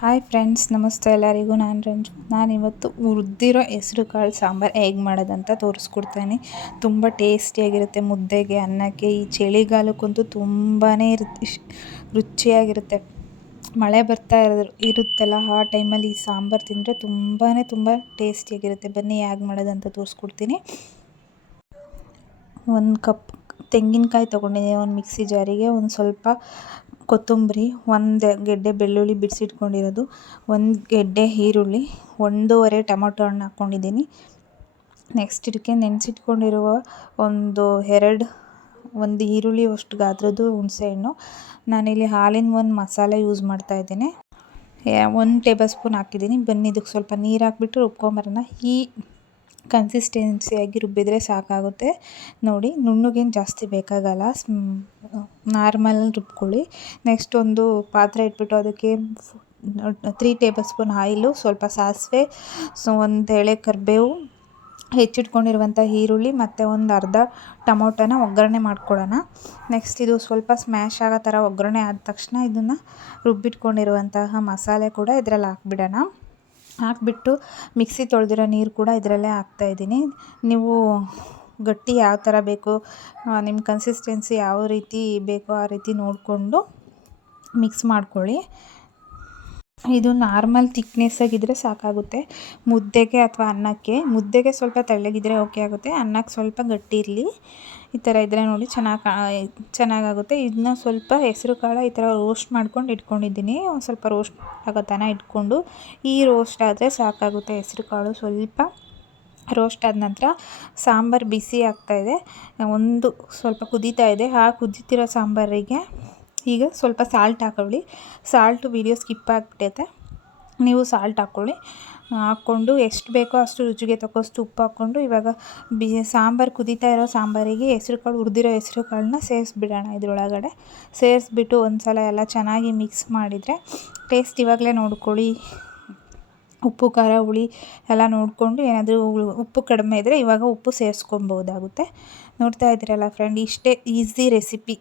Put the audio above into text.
Hi friends ನಮಸ್ತೆ ಎಲ್ಲರಿಗೂ. ನಾನು ರಂಜು. ನಾನಿವತ್ತು ಹುರಿದಿರೋ ಹೆಸ್ರು ಕಾಳು ಸಾಂಬಾರು ಹೇಗೆ ಮಾಡೋದಂತ ತೋರಿಸ್ಕೊಡ್ತೀನಿ. ತುಂಬ ಟೇಸ್ಟಿಯಾಗಿರುತ್ತೆ ಮುದ್ದೆಗೆ, ಅನ್ನಕ್ಕೆ, ಈ ಚಳಿಗಾಲಕ್ಕಂತೂ ತುಂಬಾ ರುಚಿಯಾಗಿರುತ್ತೆ. ಮಳೆ ಬರ್ತಾ ಇರೋದ್ರು ಇರುತ್ತಲ್ಲ ಆ ಟೈಮಲ್ಲಿ ಈ ಸಾಂಬಾರು ತಿಂದರೆ ತುಂಬಾ ತುಂಬ ಟೇಸ್ಟಿಯಾಗಿರುತ್ತೆ ಬನ್ನಿ ಹೇಗೆ ಮಾಡೋದಂತ ತೋರಿಸ್ಕೊಡ್ತೀನಿ. ಒಂದು ಕಪ್ ತೆಂಗಿನಕಾಯಿ ತೊಗೊಂಡಿದ್ದೀನಿ ಒಂದು ಮಿಕ್ಸಿ ಜಾರಿಗೆ, ಒಂದು ಸ್ವಲ್ಪ ಕೊತ್ತಂಬರಿ, ಒಂದು ಗೆಡ್ಡೆ ಬೆಳ್ಳುಳ್ಳಿ ಬಿಡಿಸಿಟ್ಕೊಂಡಿರೋದು, ಒಂದು ಗೆಡ್ಡೆ ಈರುಳ್ಳಿ, ಒಂದೂವರೆ ಟೊಮೊಟೊ ಹಣ್ಣು ಹಾಕ್ಕೊಂಡಿದ್ದೀನಿ. ನೆಕ್ಸ್ಟ್ ಇದಕ್ಕೆ ನೆನೆಸಿಟ್ಕೊಂಡಿರುವ ಒಂದು ಎರಡು, ಒಂದು ಈರುಳ್ಳಿ ಅಷ್ಟು ಗಾತ್ರದ್ದು ಹುಣಸೆಹಣ್ಣು ನಾನಿಲ್ಲಿ ಹಾಲಿನ ಒಂದು ಮಸಾಲೆ ಯೂಸ್ ಮಾಡ್ತಾ ಇದ್ದೀನಿ. ಒಂದು ಟೇಬಲ್ ಸ್ಪೂನ್ ಹಾಕಿದ್ದೀನಿ. ಬನ್ನಿ, ಇದಕ್ಕೆ ಸ್ವಲ್ಪ ನೀರು ಹಾಕ್ಬಿಟ್ಟು ರುಬ್ಕೊಂಬರೋಣ. ಈ ಕನ್ಸಿಸ್ಟೆನ್ಸಿಯಾಗಿ ರುಬ್ಬಿದರೆ ಸಾಕಾಗುತ್ತೆ. ನೋಡಿ, ನುಣ್ಣಗೇನು ಜಾಸ್ತಿ ಬೇಕಾಗಲ್ಲ. ನಾರ್ಮಲ್ ರುಬ್ಕೊಳ್ಳಿ. ನೆಕ್ಸ್ಟ್ ಒಂದು ಪಾತ್ರೆ ಇಟ್ಬಿಟ್ಟು ಅದಕ್ಕೆ ತ್ರೀ ಟೇಬಲ್ ಸ್ಪೂನ್ ಆಯಿಲು ಸ್ವಲ್ಪ ಸಾಸಿವೆ, ಸೊ ಒಂದು ಎಳೆ ಕರಿಬೇವು ಹೆಚ್ಚಿಟ್ಕೊಂಡಿರುವಂಥ ಈರುಳ್ಳಿ, ಮತ್ತು ಒಂದು ಅರ್ಧ ಟೊಮೊಟೊನ ಒಗ್ಗರಣೆ ಮಾಡ್ಕೊಳ್ಳೋಣ. ನೆಕ್ಸ್ಟ್ ಇದು ಸ್ವಲ್ಪ ಸ್ಮ್ಯಾಶ್ ಆಗೋ ಥರ ಒಗ್ಗರಣೆ ಆದ ತಕ್ಷಣ ಇದನ್ನು ರುಬ್ಬಿಟ್ಕೊಂಡಿರುವಂತಹ ಮಸಾಲೆ ಕೂಡ ಇದರಲ್ಲಿ ಹಾಕ್ಬಿಡೋಣ. ಹಾಕ್ಬಿಟ್ಟು ಮಿಕ್ಸಿ ತೊಳೆದಿರೋ ನೀರು ಕೂಡ ಇದರಲ್ಲೇ ಹಾಕ್ತಾಯಿದ್ದೀನಿ ನೀವು ಗಟ್ಟಿ ಯಾವ ಥರ ಬೇಕು ನಿಮ್ಮ ಕನ್ಸಿಸ್ಟೆನ್ಸಿ ಯಾವ ರೀತಿ ಬೇಕೋ ಆ ರೀತಿ ನೋಡಿಕೊಂಡು ಮಿಕ್ಸ್ ಮಾಡ್ಕೊಳ್ಳಿ. ಇದು ನಾರ್ಮಲ್ ಆಗಿದ್ರೆ ಸಾಕಾಗುತ್ತೆ. ಮುದ್ದೆಗೆ ಅಥವಾ ಅನ್ನಕ್ಕೆ, ಮುದ್ದೆಗೆ ಸ್ವಲ್ಪ ತೆಳ್ಳಗಿದ್ರೆ ಓಕೆ ಆಗುತ್ತೆ. ಅನ್ನಕ್ಕೆ ಸ್ವಲ್ಪ ಗಟ್ಟಿ ಇರಲಿ. ಈ ಥರ ಇದ್ದರೆ ನೋಡಿ ಚೆನ್ನಾಗಿ ಚೆನ್ನಾಗಾಗುತ್ತೆ. ಇದನ್ನ ಸ್ವಲ್ಪ ಹೆಸರು ಕಾಳು ಈ ಥರ ರೋಸ್ಟ್ ಮಾಡ್ಕೊಂಡು ಇಟ್ಕೊಂಡಿದ್ದೀನಿ. ಒಂದು ಸ್ವಲ್ಪ ರೋಸ್ಟ್ ಆಗೋ ತನಕ ಇಟ್ಕೊಂಡು, ಈ ರೋಸ್ಟ್ ಆದರೆ ಸಾಕಾಗುತ್ತೆ ಹೆಸರು ಕಾಳು. ಸ್ವಲ್ಪ ರೋಸ್ಟ್ ಆದ ನಂತರ ಸಾಂಬಾರು ಬಿಸಿ ಆಗ್ತಾಯಿದೆ ಒಂದು ಸ್ವಲ್ಪ ಕುದೀತಾ ಇದೆ. ಆ ಕುದೀತಿರೋ ಸಾಂಬಾರಿಗೆ ಈಗ ಸ್ವಲ್ಪ ಸಾಲ್ಟ್ ಹಾಕೊಳ್ಳಿ. ಸಾಲ್ಟು ವೀಡಿಯೋ ಸ್ಕಿಪ್ ಆಗಿಬಿಟ್ಟೈತೆ ನೀವು ಸಾಲ್ಟ್ ಹಾಕ್ಕೊಳ್ಳಿ ಹಾಕ್ಕೊಂಡು ಎಷ್ಟು ಬೇಕೋ ಅಷ್ಟು ರುಚಿಗೆ ತಕ್ಕಷ್ಟು ಉಪ್ಪು ಹಾಕ್ಕೊಂಡು ಇವಾಗ ಬಿ, ಸಾಂಬಾರು ಕುದೀತಾ ಇರೋ ಸಾಂಬಾರಿಗೆ ಹೆಸ್ರು ಕಾಳು, ಹುರಿದಿರೋ ಹೆಸ್ರು ಕಾಳನ್ನ ಸೇರಿಸ್ಬಿಡೋಣ ಇದರೊಳಗಡೆ. ಸೇರಿಸ್ಬಿಟ್ಟು ಒಂದು ಸಲ ಎಲ್ಲ ಚೆನ್ನಾಗಿ ಮಿಕ್ಸ್ ಮಾಡಿದರೆ ಟೇಸ್ಟ್ ಇವಾಗಲೇ ನೋಡ್ಕೊಳ್ಳಿ. ಉಪ್ಪು, ಖಾರ, ಹುಳಿ ಎಲ್ಲ ನೋಡಿಕೊಂಡು ಏನಾದರೂ ಉಪ್ಪು ಕಡಿಮೆ ಇದ್ದರೆ ಇವಾಗ ಉಪ್ಪು ಸೇರಿಸ್ಕೊಬೋದಾಗುತ್ತೆ. ನೋಡ್ತಾ ಇದ್ದೀರಲ್ಲ ಫ್ರೆಂಡ್ ಇಷ್ಟೇ ಈಸಿ ರೆಸಿಪಿ